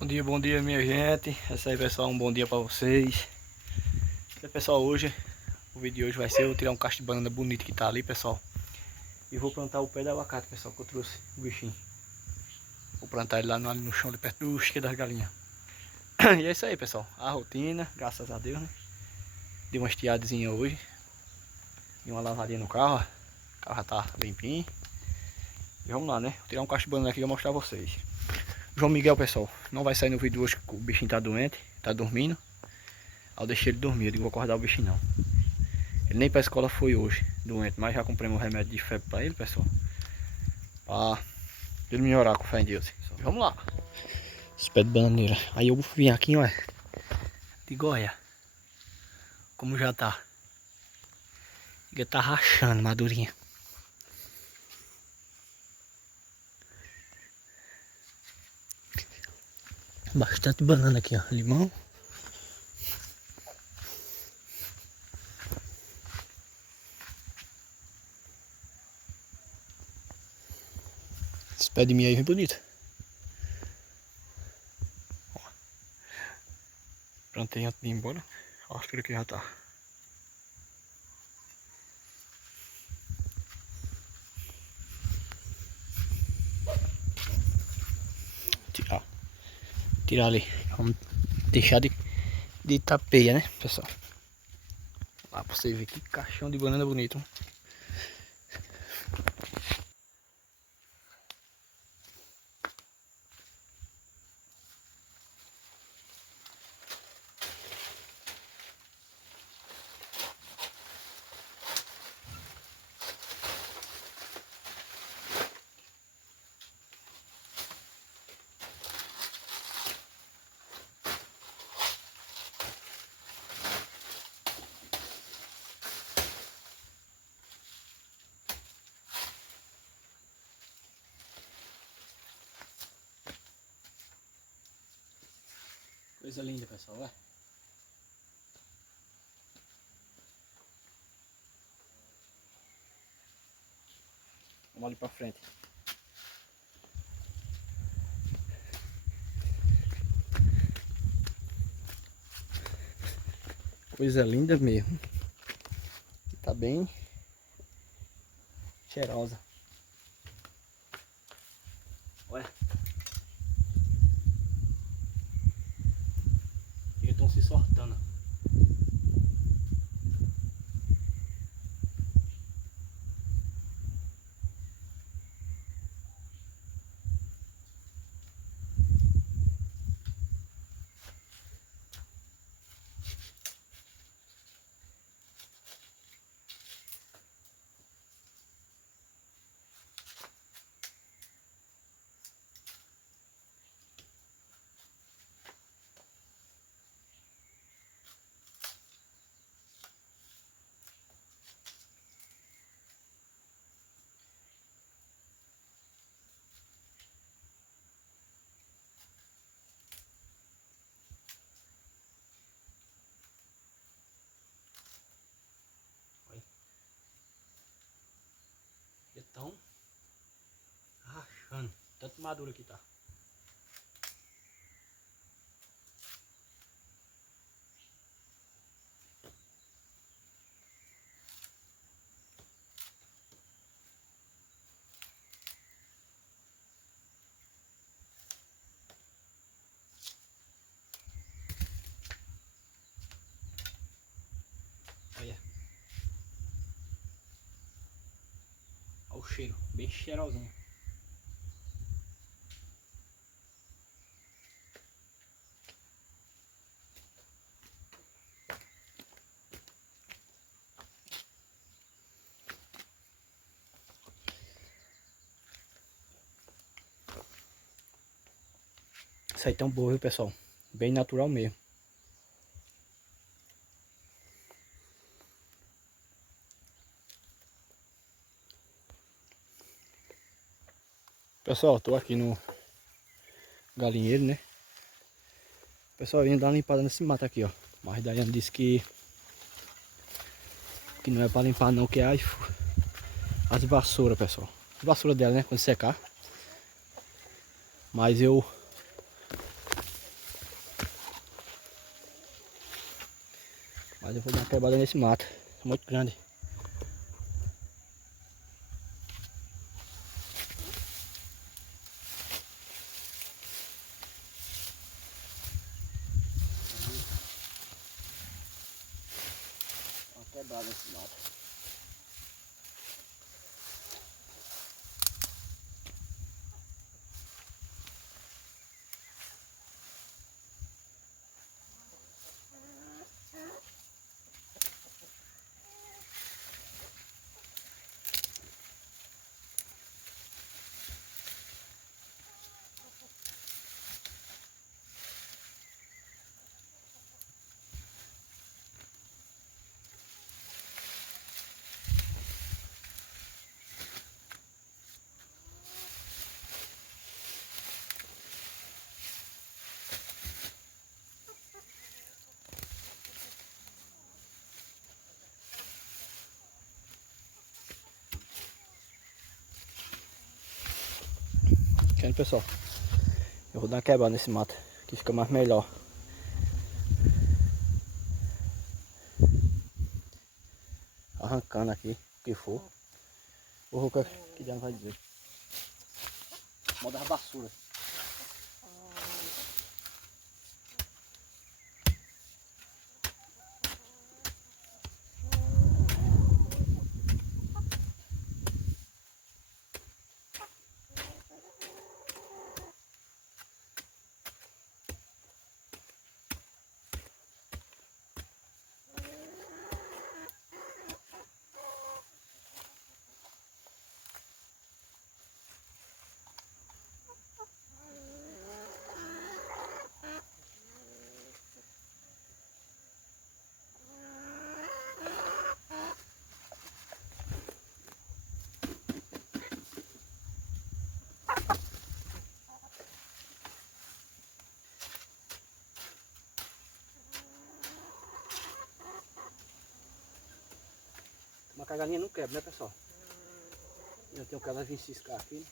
Bom dia minha gente. Essa aí pessoal, um bom dia pra vocês. Pessoal, hoje o vídeo de hoje vai ser eu tirar um cacho de banana bonito que tá ali, pessoal. E vou plantar o pé da abacate, pessoal, que eu trouxe o bichinho. Vou plantar ele lá no chão, ali perto do chique das galinhas. E é isso aí, pessoal. A rotina, graças a Deus, né? Dei uma estiadezinha hoje. Dei uma lavadinha no carro, ó. O carro já tá limpinho. E vamos lá, né? Vou tirar um cacho de banana aqui e vou mostrar a vocês. João Miguel, pessoal, não vai sair no vídeo hoje que o bichinho tá doente, tá dormindo. Aí eu deixei ele dormir, eu digo, vou acordar o bichinho não. Ele nem pra escola foi hoje, doente, mas já comprei um remédio de febre pra ele, pessoal. Pra ele melhorar, com fé em Deus. Vamos lá. Esse pé de bananeira. Aí eu vim aqui, ó. De Goiás. Como já tá. Já tá rachando, madurinha. Bastante banana aqui, ó. Limão. Esse pé de milho aí vem bonito. Ó. Plantei antes de ir embora. Ó, a altura que já tá. Tirar ali. Vamos deixar de tapeia, né, pessoal? Lá pra você ver que caixão de banana bonito. Coisa linda, pessoal, ó. Vamos ali pra frente. Coisa linda mesmo. Tá bem cheirosa. Olha. Eles estão se sortando. Então, rachando. Tanto maduro que tá. Olha. Olha o cheiro, bem cheirosinho. Isso aí tão boa, viu, pessoal? Bem natural mesmo. Pessoal, tô aqui no galinheiro, né? O pessoal vinha dar uma limpada nesse mato aqui, ó. Mas Daiane disse que não é pra limpar não, que é as vassouras, pessoal. Vassoura dela, né? Quando secar. Mas eu Mas eu vou dar uma quebrada nesse mato. Muito grande. Uma quebrada nesse mato. Aqui, pessoal, eu vou dar uma quebrada nesse mato, que fica mais melhor. Arrancando aqui, o que for. O que já não vai dizer. Moda da basura. Uma cagalinha não quebra, né, pessoal? Já tem o cara vir ciscar aqui.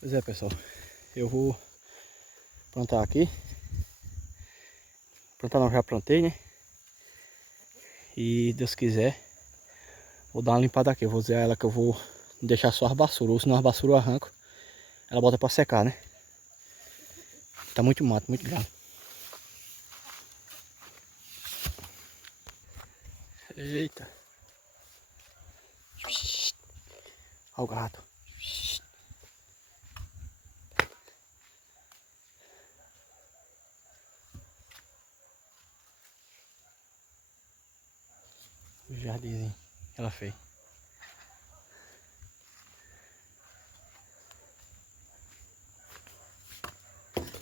Pois é, pessoal, eu vou plantar aqui. Plantar não, já plantei, né? E Deus quiser, vou dar uma limpada aqui. Eu vou dizer a ela que eu vou deixar só as baçuras, ou senão as baçuras eu arranco. Ela bota pra secar, né? Tá muito mato, muito grande. Eita. Olha o gato. O jardinzinho que ela fez.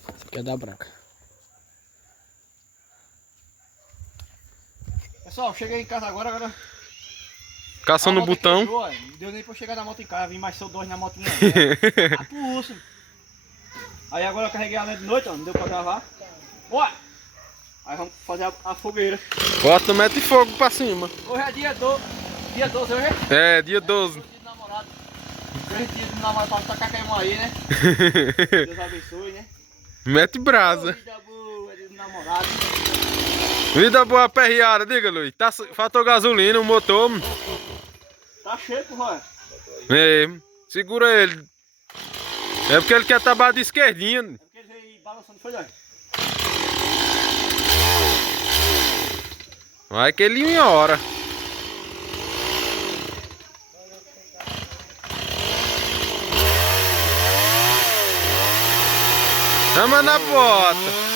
Essa aqui é da branca. Pessoal, cheguei em casa agora. Caçando o botão. Quebrou, não deu nem pra eu chegar na moto em casa, vim mais só dois na motinha. Né? Pro urso. Aí agora eu carreguei ela de noite, ó, não deu pra gravar. Bora! Aí vamos fazer a fogueira. Bota, mete fogo pra cima. Hoje é dia 12 hoje? É, dia 12. Dia do namorado. Hoje dia do namorado pra tacar queimão aí, né? Deus abençoe, né? Mete brasa. Vida boa, dia do namorado. Vida boa perreada, diga, Luiz. Tá, faltou gasolina, o motor. Tá cheio, porra. É, segura ele. É porque ele quer trabalhar de esquerdinha. É porque ele veio balançando, foi daí. Vai que ele em hora. Chama na bota.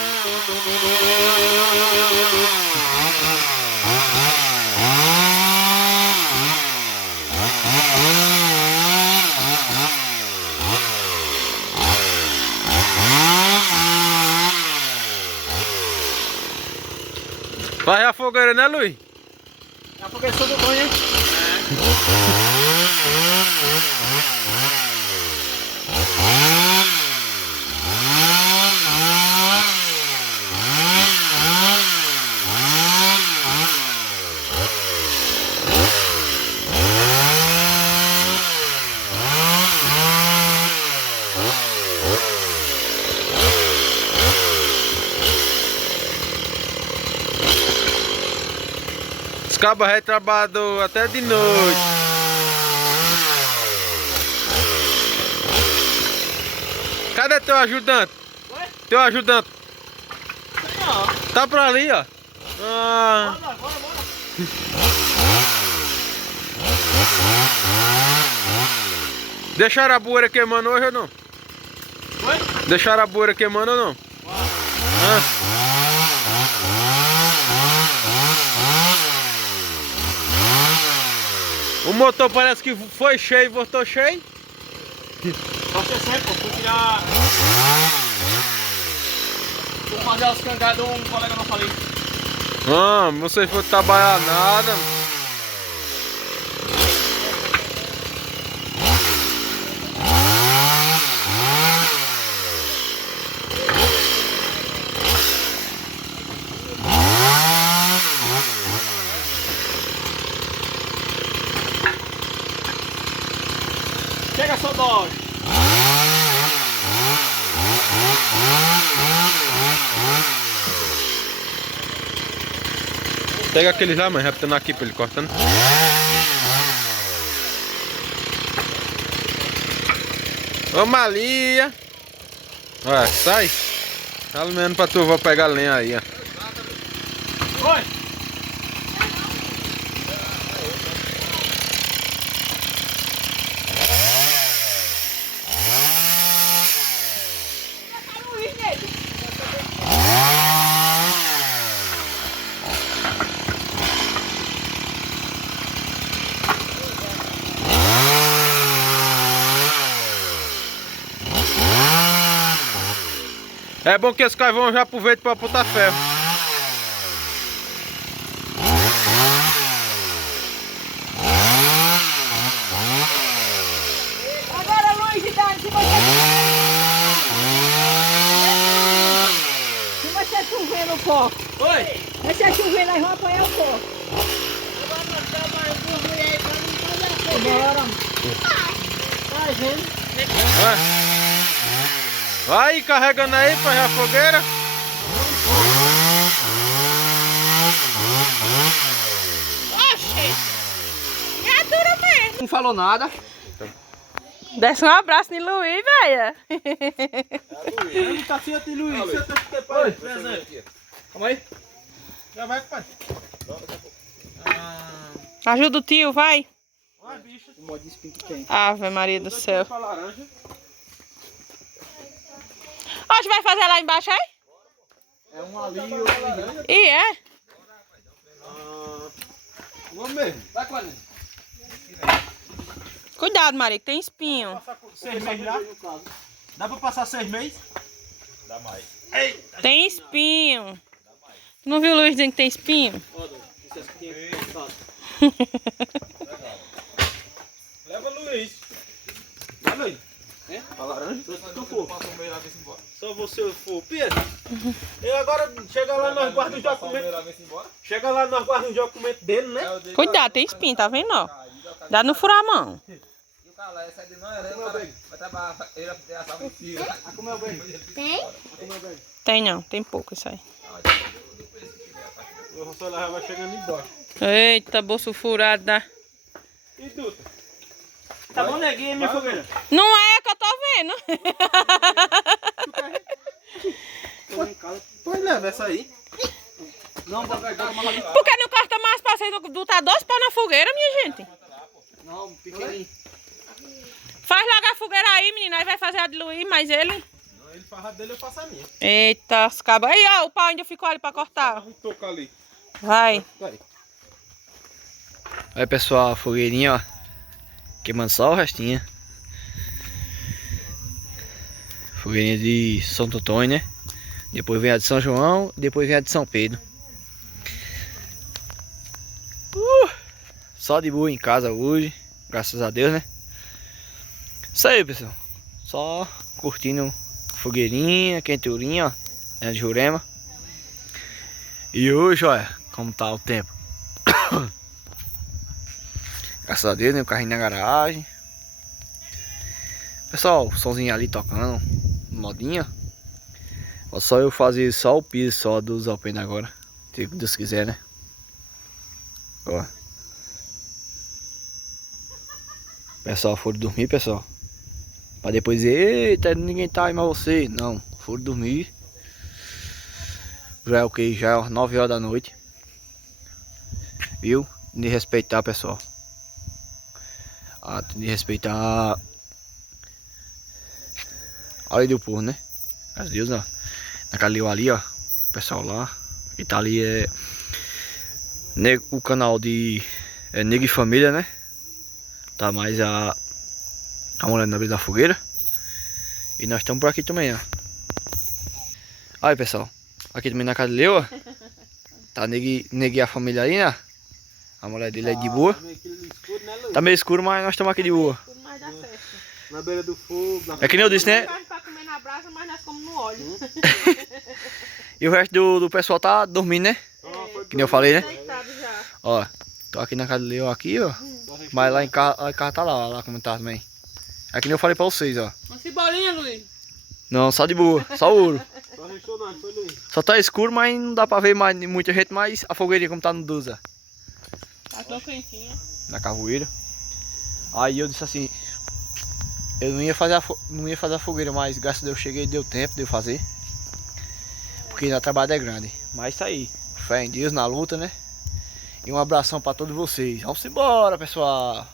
Vai a fogueira, né, Luiz? É a fogueira do banho, hein? cabos aí trabalham até de noite. Cadê teu ajudante? Oi? Teu ajudante? Não. Tá por ali, ó. Ah. Bora. Deixaram a bueira queimando hoje ou não? Oi? Deixaram a bueira queimando ou não? Ah. O motor parece que foi cheio e voltou cheio. Pode ser sempre, pô. Fui tirar... Vou fazer as cangadas de um colega nosso ali. Ah, vocês foram trabalhar nada. Chega, seu dog. Pega aqueles lá, mas reptando aqui pra ele cortando. Ô Malia! Olha, sai! Tá menos pra tu, vou pegar a lenha aí, ó. Oi. É bom que esse carvão já aproveita pra botar ferro. Agora, Luiz, se você chover no pó, Oi. se você chover, nós vamos apanhar o pó. Bora. Vai, vendo? Vai carregando aí pra a fogueira. Oxi! É duro mesmo. Não falou nada. Desce um abraço de Luiz, velho. Ele tá assim, de Luiz. Oi, presente. Calma aí. Já vai, pai. Ajuda o tio, vai. Olha, bicho. O modo de espinho que tem. Ave Maria do céu. Laranja. Hoje vai fazer lá embaixo, aí? É um ali e outro ali. E é? Vamos mesmo. Vai com ele. Cuidado, Maria, que tem espinho. 6 meses já? Dá pra passar 6 meses? Dá mais. Eita. Tem espinho. Não viu o Luiz dizendo que tem espinho? Leva Luiz. Vai, Luiz. É? A laranja? Se tu for. Só você for. Pedro. Eu agora chega lá, nós guardamos os documentos. Chega lá, nós guardamos os documentos dele, né? Cuidado, tem espinho, tá vendo? Ó? Dá não furar a mão. Tem não, tem pouco isso aí. O Rossel já vai chegando embaixo. Eita, bolso furada. E tu? Tá bom, neguinho, minha fogueira? Não é que eu tô vendo. Pois leva essa aí. Não, bota uma ali. Por que não corta mais pra vocês botar 2 pau na fogueira, minha gente? Não, pequenininho. Faz logo a fogueira aí, menina. Aí vai fazer a de Luiz, mas ele... Não, ele faz a dele, eu faço a minha. Eita, as cabas. Aí, ó, o pau ainda ficou ali pra cortar. Um toco ali. Vai. Aí, pessoal, a fogueirinha, ó. Queimando só o restinho. Fogueirinha de Santo Antônio, né? Depois vem a de São João, depois vem a de São Pedro. Só de boa em casa hoje, graças a Deus, né? Isso aí, pessoal. Só curtindo a fogueirinha, quenturinha, ó. É de Jurema. E hoje, olha, como tá o tempo. Graças a Deus, né? O carrinho na garagem. Pessoal, o somzinho ali tocando, modinha. Ó, só eu fazer só o piso só dos alpendre agora. Se Deus quiser, né? Aí, pessoal, o somzinho ali tocando, modinha. Ó, só eu fazer só o piso só dos alpendre agora. Se Deus quiser, né? Aí, pessoal, o somzinho ali tocando, modinha. Ó, só eu fazer só o piso só dos alpendre agora. Se Deus quiser, né? Ó. Pessoal, foram dormir, pessoal. Pra depois dizer, eita, ninguém tá aí, mas você. Não, foram dormir. Já é o que? Já é 9 horas da noite. Viu? De respeitar, pessoal. Ah, tem de respeitar a lei do povo, né? Graças a Deus, ó. Naquela ali, ó. O pessoal lá. Que tá ali é o canal de Nego e Família, né? Tá mais a mulher na beira da fogueira. E nós estamos por aqui também, ó. Aí, pessoal. Aqui também na casa dele, ó. Tá Nego e a família aí, né? A mulher dele é de boa. Tá meio escuro, né, Luiz? Tá meio escuro, mas nós estamos aqui de boa. Tudo mais dá certo. Na beira do fogo. É que nem eu disse, né? Carne pra comer na brasa, mas nós comemos no óleo. E o resto do pessoal tá dormindo, né? Que nem eu falei, né? Deitado já. Ó, tô aqui na casa dele, ó, aqui, ó. Mas lá em casa tá lá como tá também. É que nem eu falei pra vocês, ó. Uma cebolinha, Luiz. Não, só de boa, só ouro. Só restou nós, foi Luiz. Só tá escuro, mas não dá pra ver mais muita gente, mas a fogueirinha como tá no Duza, Tá tão quentinha. na carvoeira. Aí eu disse assim, eu não ia fazer a fogueira, mas graças a Deus cheguei, deu tempo de eu fazer. Porque a trabalho é grande. Mas isso aí, fé em Deus, na luta, né? E um abração pra todos vocês. Vamos embora, pessoal.